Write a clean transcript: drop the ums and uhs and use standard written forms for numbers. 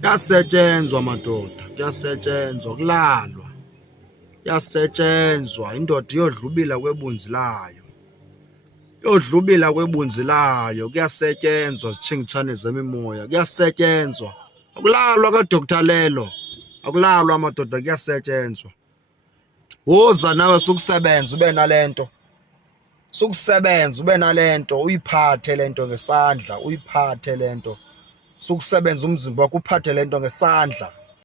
Kuyasetyenzwa madoda, kuyasetyenzwa, kulalwa, kuyasetyenzwa. Indoda iyodlubila kwebunzi layo, iyodlubila kwebunzi layo. Kuyasetyenzwa zitshingitshane zemimoya, kuyasetyenzwa. Akulalwa kaDr Lelo, akulalwa madoda, kuyasetyenzwa. Woza nawe sukusebenza ube nale nto, sukusebenza ube nale nto, uyiphathe le nto ngesandla, uyiphathe le nto. Sukusebenza umzimba wakho uphathe le nto ngesandla.